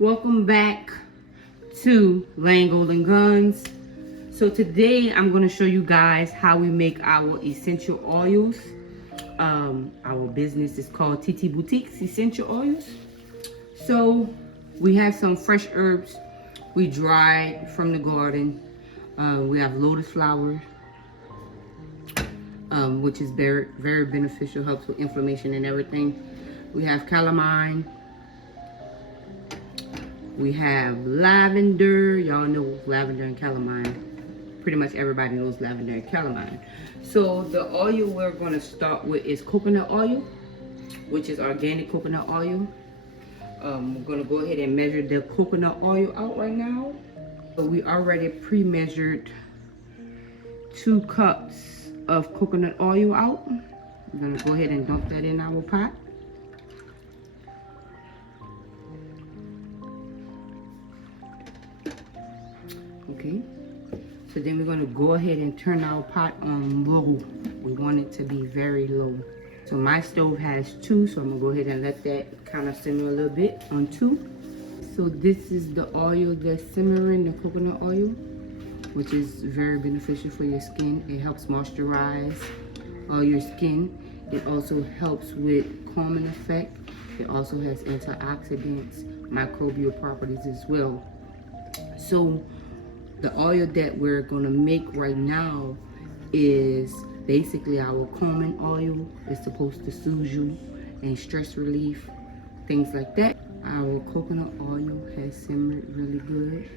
Welcome back to Land Golden Guns. So today I'm going to show you guys how we make our essential oils. Our business is called TT Boutiques Essential Oils. So we have some fresh herbs we dried from the garden. We have lotus flowers, which is very, very beneficial, helps with inflammation and everything. We have calamine. We have lavender. Y'all know lavender and calamine. Pretty much everybody knows lavender and calamine. So the oil we're going to start with is coconut oil, which is organic coconut oil. We're going to go ahead and measure the coconut oil out right now. So we already pre-measured 2 cups of coconut oil out. I'm going to go ahead and dump that in our pot. Okay, so then we're going to go ahead and turn our pot on low. We want it to be very low. So my stove has 2, so I'm going to go ahead and let that kind of simmer a little bit on 2. So this is the oil that's simmering, the coconut oil, which is very beneficial for your skin. It helps moisturize your skin. It also helps with calming effect. It also has antioxidants, microbial properties as well. So the oil that we're gonna make right now is basically our calming oil. It's supposed to soothe you and stress relief, things like that. Our coconut oil has simmered really good.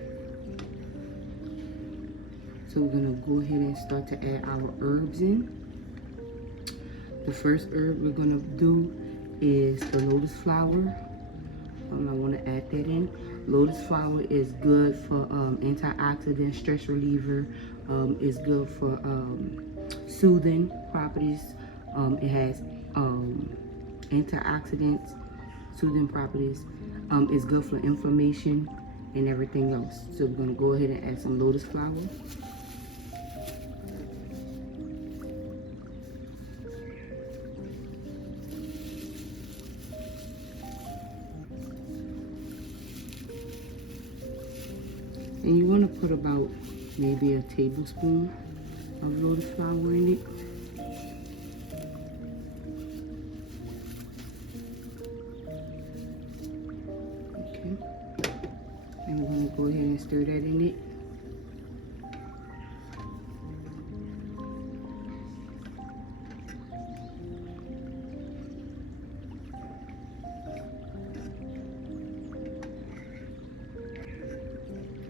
So we're gonna go ahead and start to add our herbs in. The first herb we're gonna do is the lotus flower. I want to add that in. Lotus flower is good for antioxidant, stress reliever. It's good for soothing properties. It has antioxidants, soothing properties. It's good for inflammation and everything else. So we're going to go ahead and add some lotus flower. And you want to put about maybe a tablespoon of lotus flower in it. Okay. And we're going to go ahead and stir that in it.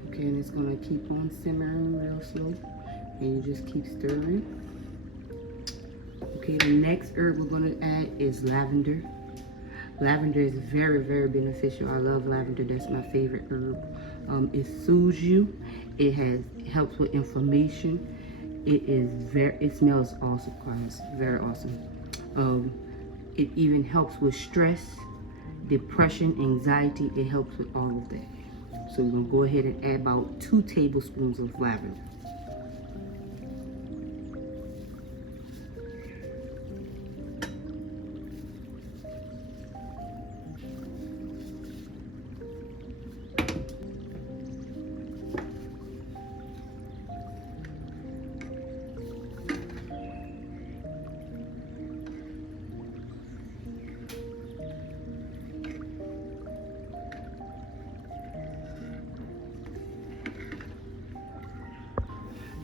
Okay, and it's going to keep on simmering real slow, and you just keep stirring. Okay, the next herb we're going to add is lavender. Lavender is very, very beneficial. I love lavender. That's my favorite herb. It soothes you. It helps with inflammation. It smells awesome, guys. Very awesome. It even helps with stress, depression, anxiety. It helps with all of that. So we're gonna go ahead and add about 2 tablespoons of lavender.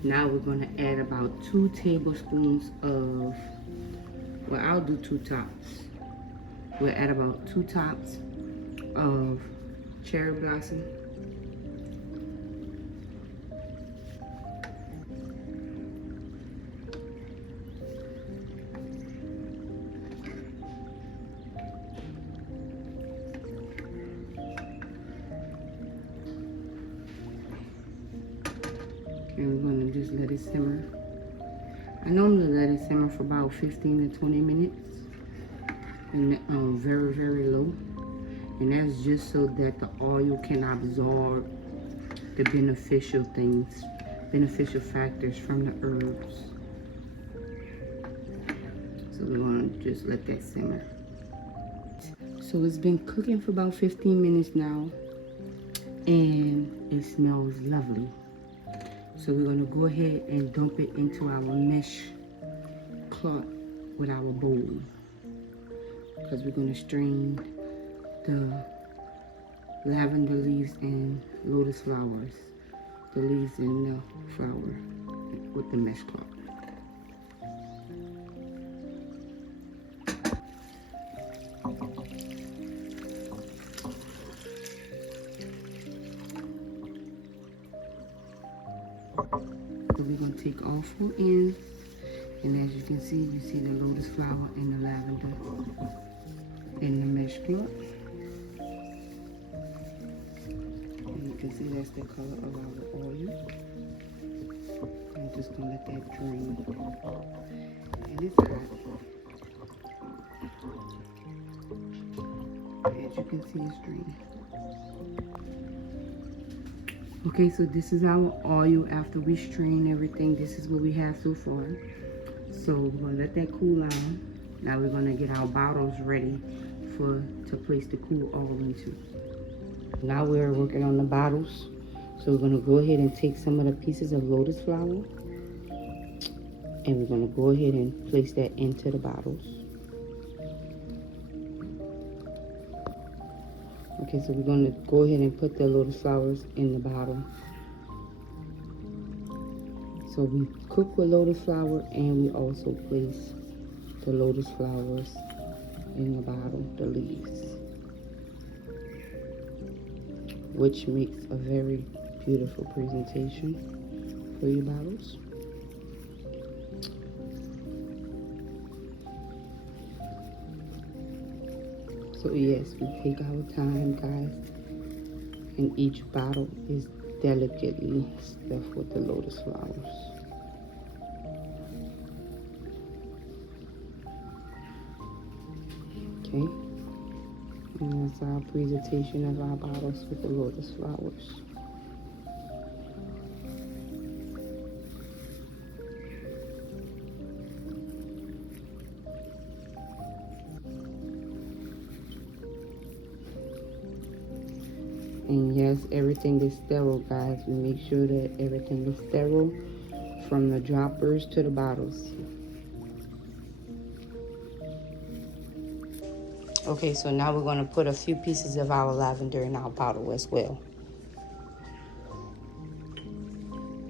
Now we're going to add about 2 tablespoons of, well, I'll do 2 tops. We'll add about 2 tops of cherry blossom. And we're going to just let it simmer. I normally let it simmer for about 15 to 20 minutes. And very, very low. And that's just so that the oil can absorb the beneficial things, beneficial factors from the herbs. So we're going to just let that simmer. So it's been cooking for about 15 minutes now. and it smells lovely. So we're going to go ahead and dump it into our mesh cloth with our bowl, because we're going to strain the lavender leaves and lotus flowers, the leaves and the flower, with the mesh cloth. So we're going to take all 4 ends, and as you can see, you see the lotus flower and the lavender in the mesh cloth. And you can see that's the color of our oil. I'm just going to let that drain. And it's hot. As you can see, it's draining. Okay, so this is our oil after we strain everything. This is what we have so far. So we're going to let that cool down. Now we're going to get our bottles ready to place the cool oil into. Now we're working on the bottles. So we're going to go ahead and take some of the pieces of lotus flower, and we're going to go ahead and place that into the bottles. Okay, so we're going to go ahead and put the lotus flowers in the bottle. So we cook with lotus flower, and we also place the lotus flowers in the bottle, the leaves, which makes a very beautiful presentation for your bottles. So yes, we take our time, guys, and each bottle is delicately stuffed with the lotus flowers. Okay, and that's our presentation of our bottles with the lotus flowers. And yes, everything is sterile, guys. We make sure that everything is sterile, from the droppers to the bottles. Okay, so now we're going to put a few pieces of our lavender in our bottle as well.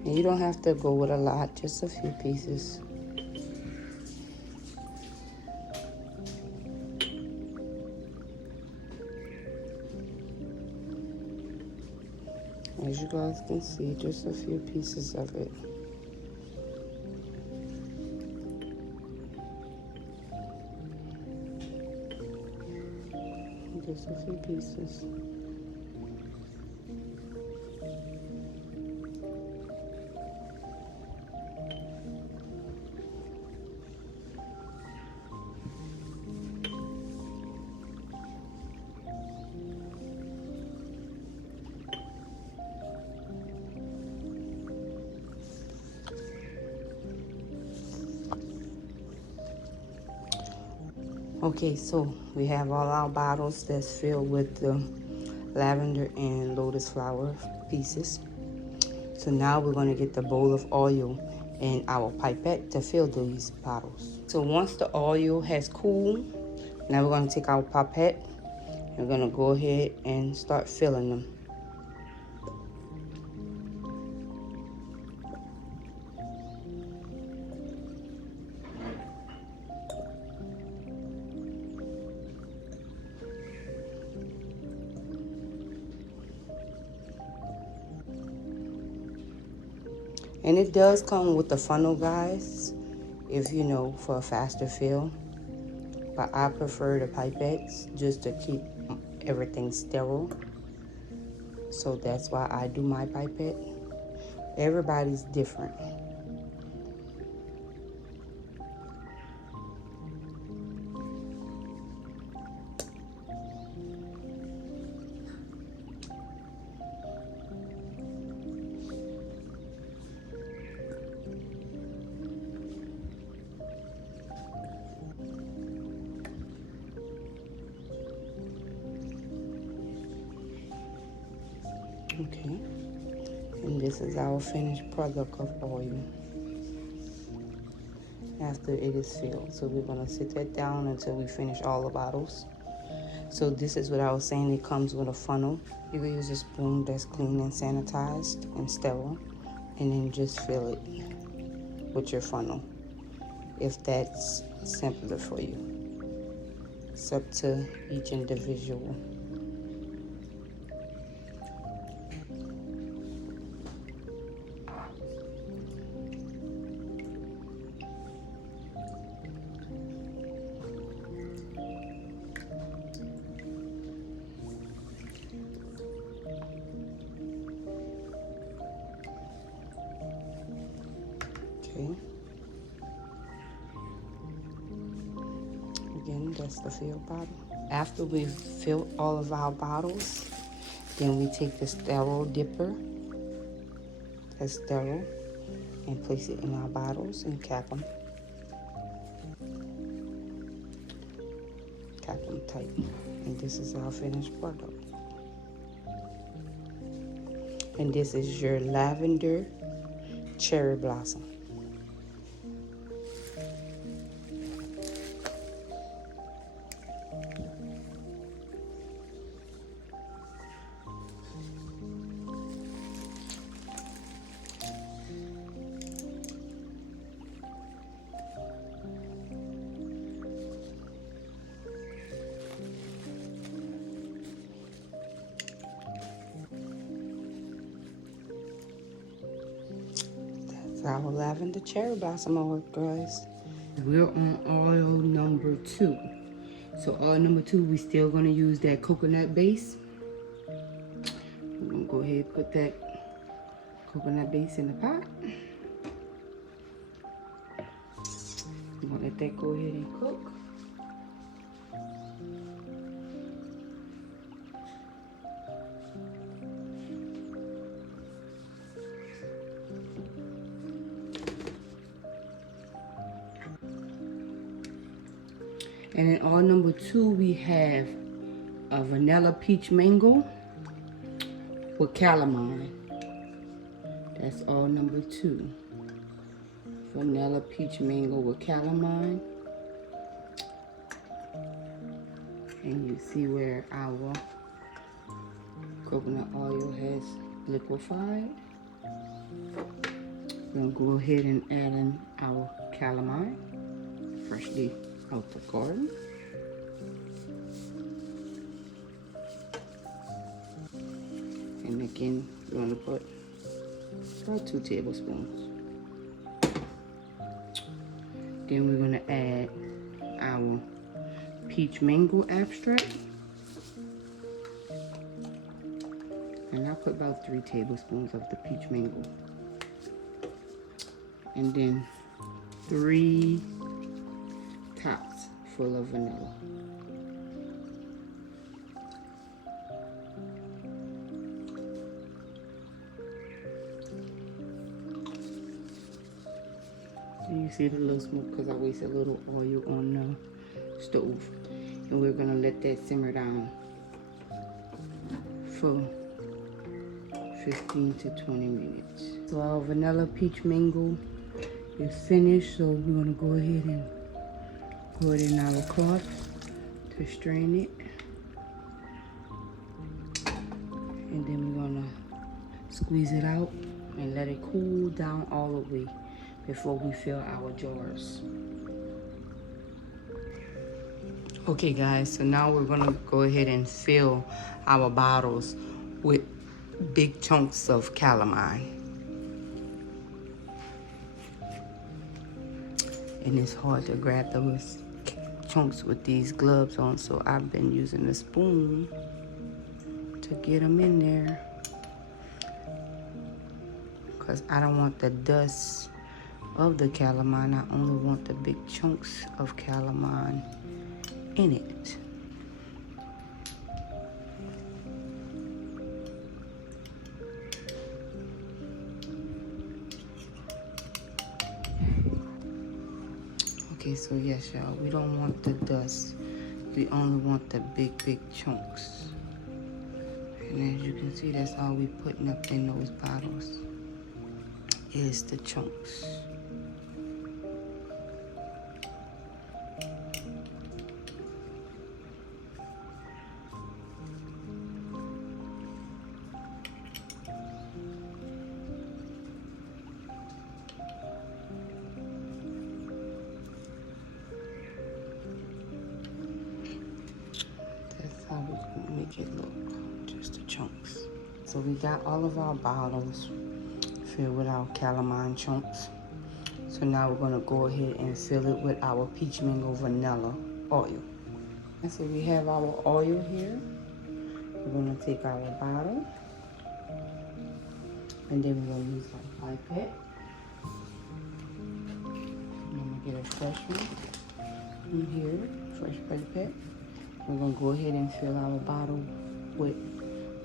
And you don't have to go with a lot, just a few pieces. As you guys can see, just a few pieces of it. Just a few pieces. Okay, so we have all our bottles that's filled with the lavender and lotus flower pieces. So now we're going to get the bowl of oil and our pipette to fill these bottles. So once the oil has cooled, now we're going to take our pipette and we're going to go ahead and start filling them. And it does come with the funnel, guys, if you know, for a faster fill. But I prefer the pipettes just to keep everything sterile. So that's why I do my pipette. Everybody's different. Okay, and this is our finished product of oil after it is filled. So we're gonna sit that down until we finish all the bottles. So this is what I was saying, it comes with a funnel. You can use a spoon that's clean and sanitized and sterile, and then just fill it with your funnel if that's simpler for you. It's up to each individual. Okay. Again, that's the filled bottle. After we've filled all of our bottles, then we take the sterile dipper, that's sterile, and place it in our bottles and cap them. Cap them tight. And this is our finished product. And this is your lavender cherry blossom. Our lavender cherry blossom oil, guys. We're on oil number 2. So oil number 2, we still gonna use that coconut base. We're gonna go ahead and put that coconut base in the pot. We're gonna let that go ahead and cook. And in oil number 2, we have a vanilla peach mango with calamine. That's oil number 2. Vanilla peach mango with calamine. And you see where our coconut oil has liquefied. We're gonna go ahead and add in our calamine, freshly out the garden. And again, we're gonna put about 2 tablespoons. Then we're gonna add our peach mango extract. And I'll put about 3 tablespoons of the peach mango. And then 3 tops full of vanilla. And you see the little smoke because I wasted a little oil on the stove. And we're gonna let that simmer down for 15 to 20 minutes. So our vanilla peach mango is finished, so we're gonna go ahead and pour it in our cloth to strain it. And then we're gonna squeeze it out and let it cool down all the way before we fill our jars. Okay guys, so now we're gonna go ahead and fill our bottles with big chunks of calamine. And it's hard to grab those chunks with these gloves on, so I've been using a spoon to get them in there because I don't want the dust of the calamine. I only want the big chunks of calamine in it. Okay, so yes, y'all, we don't want the dust. We only want the big chunks. And as you can see, that's all we putting up in those bottles is the chunks. That's how we make it look, just the chunks. So we got all of our bottles filled with our calamine chunks. So now we're gonna go ahead and fill it with our peach mango vanilla oil. And so we have our oil here. We're gonna take our bottle and then we're gonna use our pipette. I'm gonna get a fresh one in here, fresh pipette. We're gonna go ahead and fill our bottle with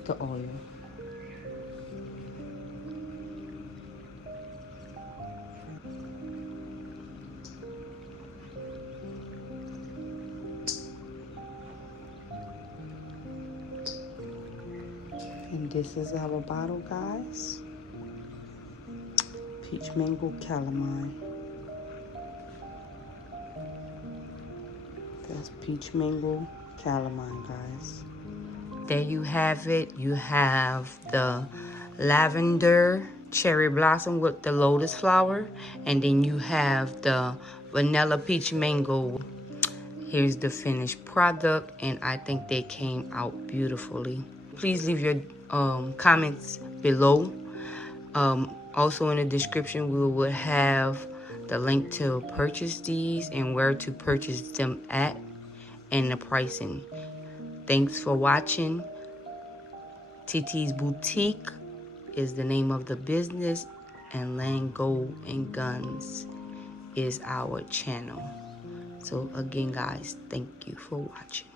the oil. And this is our bottle, guys. Peach mango calamine. That's peach mango calamine, guys. There you have it. You have the lavender cherry blossom with the lotus flower, and then you have the vanilla peach mango. Here's the finished product, and I think they came out beautifully. Please leave your comments below. Also in the description, we will have the link to purchase these and where to purchase them at and the pricing. Thanks for watching. TT's Boutique is the name of the business, and Land Gold and Guns is our channel. So again, guys, thank you for watching.